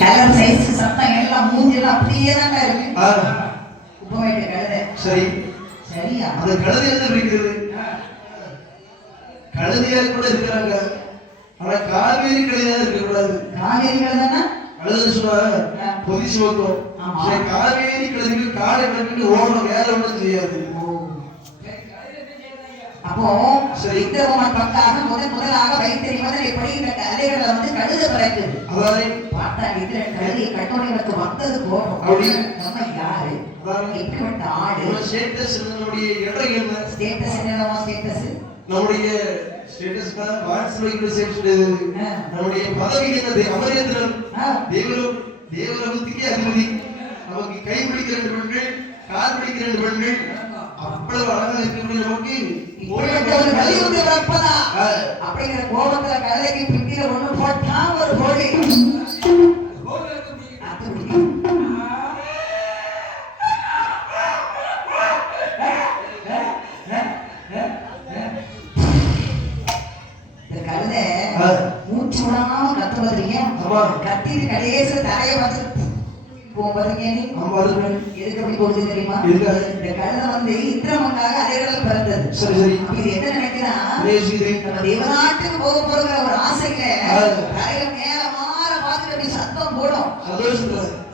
Colour size சத்தம் எல்லாம் மூஞ்சிலாம் அப்படியே தான் இருக்கு. உப்பமேட்டு கழுதை. சரி சரியா? அந்த கழுதை என்ன இருக்கிறது? கழுதையா கூட இருக்கிறாங்க. ஆனா காவேரி கழுதையா இருக்கக்கூடாது. காவேரி கழுதைனா கழுதை சொல்லுவாங்க பொதி சுமக்கும். காவேரி கழுதைகள் காடை கிளம்பிட்டு ஓடணும், வேற ஒன்றும் செய்யாது. அப்போ இந்திரபூமன் பங்காக முதலாக வைத்திரி முதல் இப்படி இந்த கதைகளை வந்து கழுத பிறக்குது. பார்த்தா இந்திரன் கழுதை கட்டோடைகளுக்கு வந்தது போகும். நம்ம யாரு இப்படிப்பட்ட ஆடு? ஸ்டேட்டஸ் நம்முடைய இடம் என்ன? ஸ்டேட்டஸ் என்னவா? ஸ்டேட்டஸ் நம்முடைய ஸ்டேட்டஸ் தான் வாட்ஸ்அப்ல சேவ்ஸ். நம்முடைய பதவி என்னது? அமரேந்திரன் தேவலோகத்துக்கே அதிபதி. நமக்கு கை பிடிக்கிற 2 பெண்கள், கால் பிடிக்கிற 2 பெண்கள், அவ்வளவு அழகா இருக்கக்கூடிய நமக்கு அப்படிங்கிற கோபத்துல கழுதைக்கு பிட்டில ஒண்ணு போட்டா ஒரு கோழி கழுதை மூச்சு விடாம கத்துவதுங்க. கத்திட்டு கடைசியில தலைய வந்து தெரியுமா? இந்த கழுதை வந்து இந்திரமக்காக அதேகளை பிறந்தது. இது என்ன நினைக்கிறான்? நம்ம தேவநாட்டுக்கு போக போகிற ஒரு ஆசையில தலையில மேல மாற பார்த்துட்டு அப்படி சத்தம் போடும்.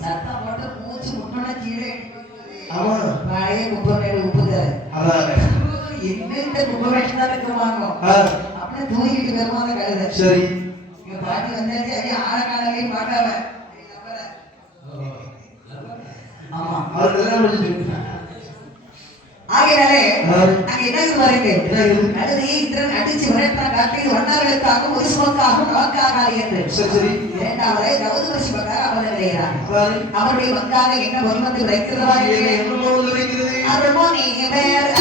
சத்தம் போட்டு மூச்சு முட்டோட கீழே பழைய குப்பமேடு உப்புதாரு என்ன குப்பமேட்டு தான் இருக்குவாங்க. அப்படியே தூங்கிட்டு வருவாங்க கழுதை. சரி இங்க பாட்டி வந்தாச்சு. அப்படியே ஆழ காலையும் பார்க்காம ஆகையினாலே அங்க என்ன வருது? கழுதையை இந்திரன் அடிச்சு விரட்டான். காட்டி வண்ணர்களுக்காகவும் ஒரு சுமக்காகவும் நமக்காக என்று. இரண்டாவது கௌதம சிவக்காக அமர்ந்து விளைகிறார். அவருடைய மக்காக என்ன ஒருமந்து வைக்கிறதா? அருமோ நீ வேறு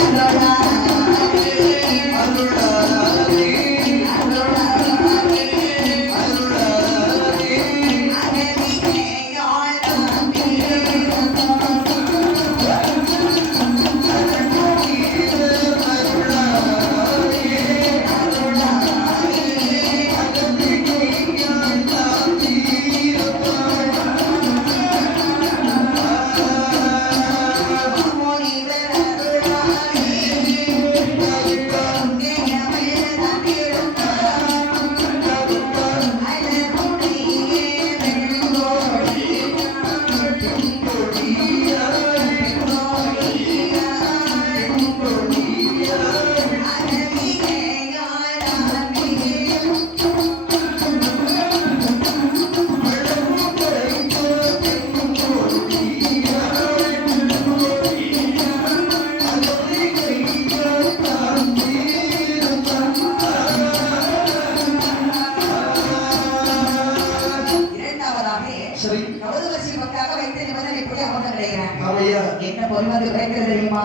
என்ன பொறுமதி கிடைக்கிறது தெரியுமா?